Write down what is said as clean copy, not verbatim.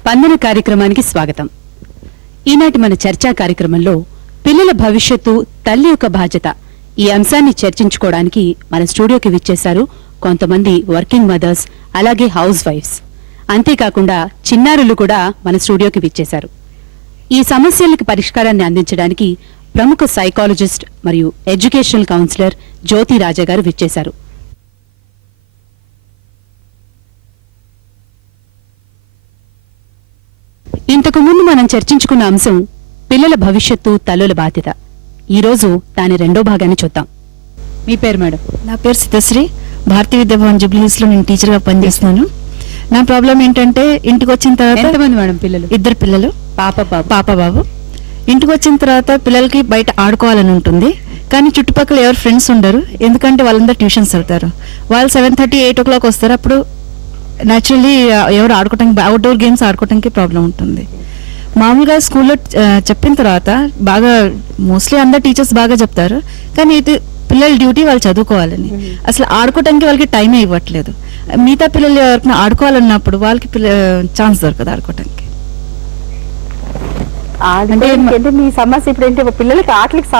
స్పందన కార్యక్రమానికి స్వాగతం. ఈనాటి మన చర్చా కార్యక్రమంలో పిల్లల భవిష్యత్తు తల్లి యొక్క బాధ్యత ఈ అంశాన్ని చర్చించుకోవడానికి మన స్టూడియోకి విచ్చేశారు కొంతమంది వర్కింగ్ మదర్స్, అలాగే హౌస్ వైఫ్స్. అంతేకాకుండా చిన్నారులు కూడా మన స్టూడియోకి విచ్చేశారు. ఈ సమస్యలకు పరిష్కారాన్ని అందించడానికి ప్రముఖ సైకాలజిస్ట్ మరియు ఎడ్యుకేషనల్ కౌన్సిలర్ జ్యోతి రాజా గారు విచ్చేశారు. ఇంతకు ముందు మనం చర్చించుకున్న అంశం పిల్లల భవిష్యత్తు తల్లుల బాధ్యత. ఈరోజు దాని రెండో భాగాన్ని చూద్దాం. మీ పేరు మేడం? నా పేరు సిద్ధశ్రీ. భారతీయ విద్యాభవన్ జూబ్లీహిల్స్ లో నేను టీచర్ గా పనిచేస్తున్నాను. నా ప్రాబ్లం ఏంటంటే ఇంటికి వచ్చిన తర్వాత ఎంతమంది మేడం పిల్లలు? 2 పిల్లలు, పాప బాబు. ఇంటికి వచ్చిన తర్వాత పిల్లలకి బయట ఆడుకోవాలని ఉంటుంది, కానీ చుట్టుపక్కల ఎవరు ఫ్రెండ్స్ ఉండరు. ఎందుకంటే వాళ్ళందరూ ట్యూషన్స్ వెళ్తారు. వాళ్ళు 7:30, 8 o'clock వస్తారు. అప్పుడు న్యాచురల్లీ ఎవరు ఆడుకోవటానికి, అవుట్డోర్ గేమ్స్ ఆడుకోవటానికి ప్రాబ్లం ఉంటుంది. మామూలుగా స్కూల్లో చెప్పిన తర్వాత బాగా మోస్ట్లీ అందరు టీచర్స్ బాగా చెప్తారు, కానీ ఇది పిల్లల డ్యూటీ వాళ్ళు చదువుకోవాలని. అసలు ఆడుకోవటానికి వాళ్ళకి టైమే ఇవ్వట్లేదు. మిగతా పిల్లలు ఎవరికైనా ఆడుకోవాలన్నప్పుడు వాళ్ళకి ఛాన్స్ దొరకదు ఆడుకోవటానికి. అంటే మీ సమస్య ఇప్పుడు ఏంటి, పిల్లలకి ఆటలకి